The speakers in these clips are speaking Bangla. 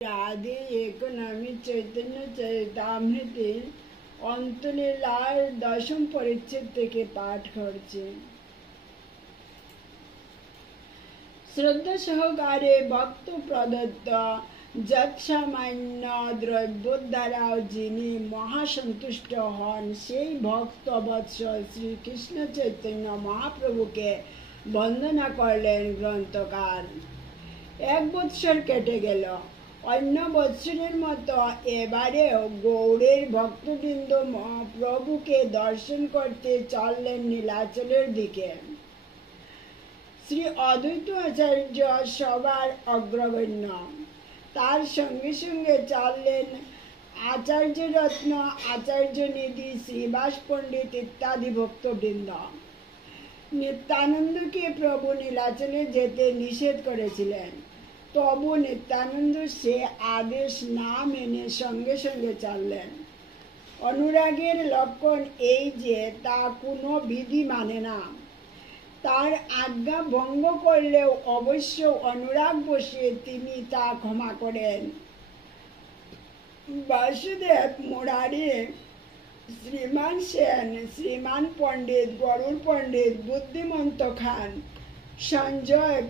রাধে একনামী চৈতন্য চরিতামৃতের অন্তলীলার দশম পরিচ্ছেদ থেকে পাঠ করছে। শ্রদ্ধা সহকারে ভক্ত প্রদত্ত যৎসামান্য দ্রব্য দ্বারাও যিনি মহাসন্তুষ্ট হন, সেই ভক্ত বৎসল শ্রীকৃষ্ণ চৈতন্য মহাপ্রভুকে বন্দনা করলেন গ্রন্থকার। 1 বৎসর কেটে গেল। অন্য বৎসরের মতো এবারেও গৌড়ের ভক্তবৃন্দ প্রভুকে দর্শন করতে চললেন নীলাচলের দিকে। শ্রী অদ্বৈত আচার্য সবার অগ্রগণ্য, তার সঙ্গে সঙ্গে চললেন আচার্য রত্ন, আচার্য নিধি, শ্রীবাস পণ্ডিত ইত্যাদি ভক্তবৃন্দ। নিত্যানন্দকে প্রভু নীলাচলে যেতে নিষেধ করেছিলেন, তবু নিত্যানন্দ সে আদেশ না মেনে সঙ্গে সঙ্গে চললেন। অনুরাগের লক্ষণ এই যে তা কোনো বিধি মানে না। তার আজ্ঞা ভঙ্গ করলেও অবশ্য অনুরাগ বসে তিনি তা ক্ষমা করেন। বাসুদেব, মুরারি, শ্রীমান সেন, শ্রীমান পণ্ডিত, গরুর পণ্ডিত, বুদ্ধিমন্ত খান, সঞ্জয়,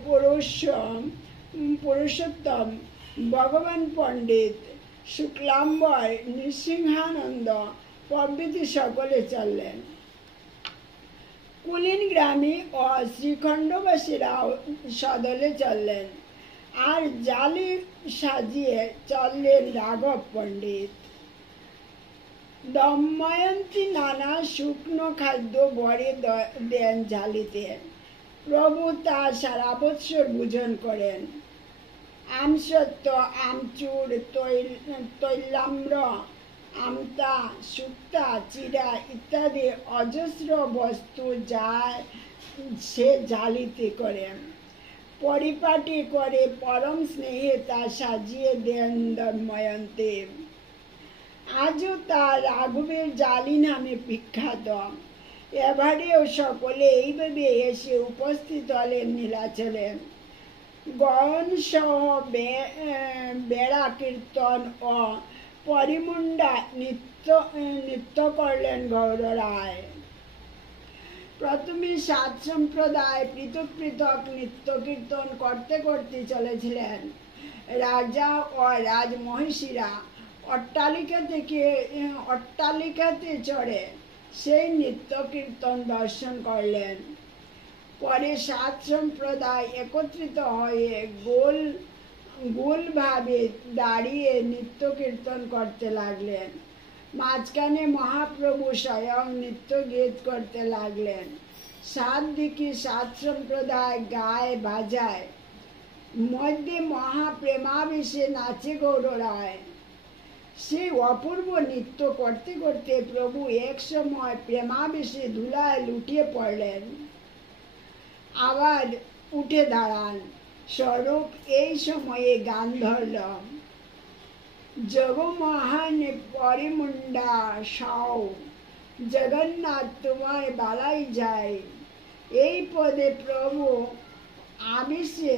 পুরুষোত্তম, ভগবান পণ্ডিত, শুক্লাম্বর, নৃসিংহানন্দ প্রভৃতি সকলে চললেন। কুলীন গ্রামী ও শ্রীখণ্ডবাসীরাও সদলে চললেন। আর জালি সাজিয়ে চললেন রাঘব পণ্ডিত। দময়ন্তী নানা শুকনো খাদ্য ভরে দেন জালিতে। প্রভু তা সারা বৎসর ভোজন করেন। আমসত্ত্ব, আমচুর, তৈলাম্র, আমতা, শুক্তা, চিরা ইত্যাদি অজস্র বস্তু যা সে জালিতে করেন। পরিপাটি করে পরম স্নেহে তা সাজিয়ে দেন দময়ন্তী। আজও তা রাঘবের জালি নামে বিখ্যাত। এবারেও সকলে এইভাবে এসে উপস্থিত হলেন নীলাচলে। গয়ন সহ বেড়া কীর্তন ও পরিমুন্ডা নৃত্য করলেন গৌড়রায়। প্রথমে 7 সম্প্রদায় পৃথক পৃথক নৃত্য কীর্তন করতে করতে চলেছিলেন। রাজা ও রাজমহিষীরা অট্টালিকাতে চড়ে সেই নৃত্য কীর্তন দর্শন করলেন। পরে 7 সম্প্রদায় একত্রিত হয়ে গোলভাবে দাঁড়িয়ে নৃত্য কীর্তন করতে লাগলেন। মাঝখানে মহাপ্রভু স্বয়ং নৃত্য গীত করতে লাগলেন। 7 দিকে 7 সম্প্রদায় গায়ে বাজায়, মধ্যে মহাপ্রেমাবেশে নাচে গৌড়রায়। সেই অপূর্ব নৃত্য করতে করতে প্রভু এক সময় প্রেমাবেশে ধুলায় লুটিয়ে পড়লেন, আবার উঠে দাঁড়ান। স্বরূপ এই সময়ে গান ধরল, জগমোহন পরিমুন্ডা সাও, জগন্নাথ তোমায় বালাই যায়। এই পদে প্রভু আবেশে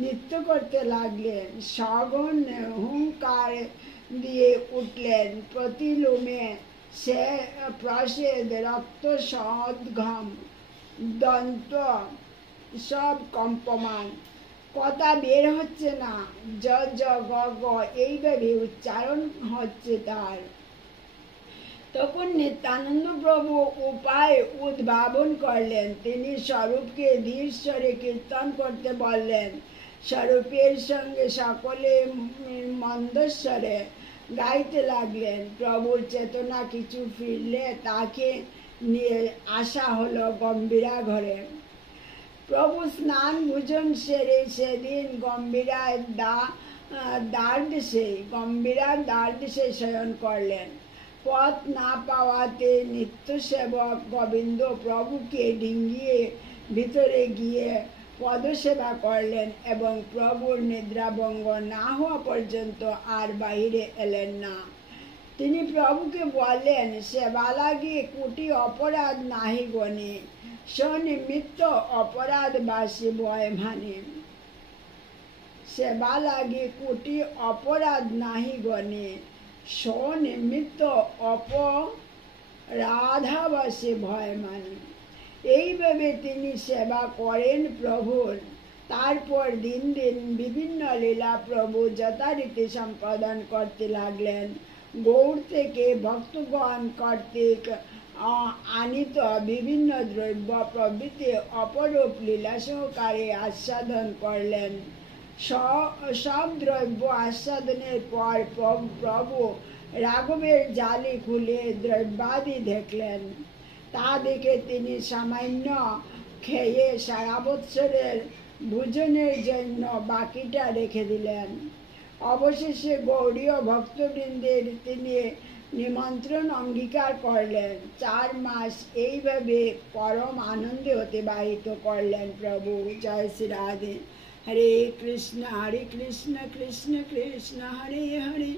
নৃত্য করতে লাগলেন। সঘন হুঙ্কার দিয়ে উঠলেন, প্রতি লোমে সে প্রসেদ, রক্ত সদ্ঘম, দন্ত সব কম্পমান, কথা বের হচ্ছে না, জ জ গ গ এইভাবে উচ্চারণ হচ্ছে তার। তখন নিত্যানন্দ প্রভু উপায় উদ্ভাবন করলেন। তিনি স্বরূপকে ধীর স্বরে কীর্তন করতে বললেন। স্বরূপের সঙ্গে সকলে মন্দস্বরে গাইতে লাগলেন। প্রভুর চেতনা কিছু ফিরলে তাকে নিয়ে আসা হলো গম্ভীরা ঘরে। প্রভু স্নান ভোজন সেরে সেদিন গম্ভীরার দ্বারদেশে শয়ন করলেন। পথ না পাওয়াতে নিত্যসেবক গোবিন্দ প্রভুকে ডিঙ্গিয়ে ভিতরে গিয়ে পদসেবা করলেন এবং প্রভুর নিদ্রাভঙ্গ না হওয়া পর্যন্ত আর বাহিরে এলেন না। তিনি প্রভুকে বললেন, সেবা লাগি কোটি অপরাধ নাহি গণে, স্বনিমিত্ত অপরাধ বাসি বয় মানে। সেবা লাগে কোটি অপরাধ নাহি গণে, স্বনিমিত্ত অপরাধাবাসে ভয় মানে। এইভাবে তিনি সেবা করেন প্রভুর। তারপর দিন দিন বিভিন্ন লীলা প্রভু যথারীতি সম্পাদন করতে লাগলেন। গৌড় থেকে ভক্তগণ কর্তৃক আনিত বিভিন্ন দ্রব্য প্রভৃতি অপরূপ লীলা সহকারে আস্বাদন করলেন। সব দ্রব্য আস্বাদনের পর প্রভু রাঘবের জালি খুলে দ্রব্যাদি দেখলেন। তা দেখে তিনি সামান্য খেয়ে সারা বৎসরের ভোজনের জন্য বাকিটা রেখে দিলেন। অবশেষে গৌড়ীয় ভক্তবৃন্দের তিনি নিমন্ত্রণ অঙ্গীকার করলেন। 4 মাস এইভাবে পরম আনন্দে অতিবাহিত করলেন প্রভু। জয় শ্রী রাধে। হরে কৃষ্ণ কৃষ্ণ কৃষ্ণ হরে হরে,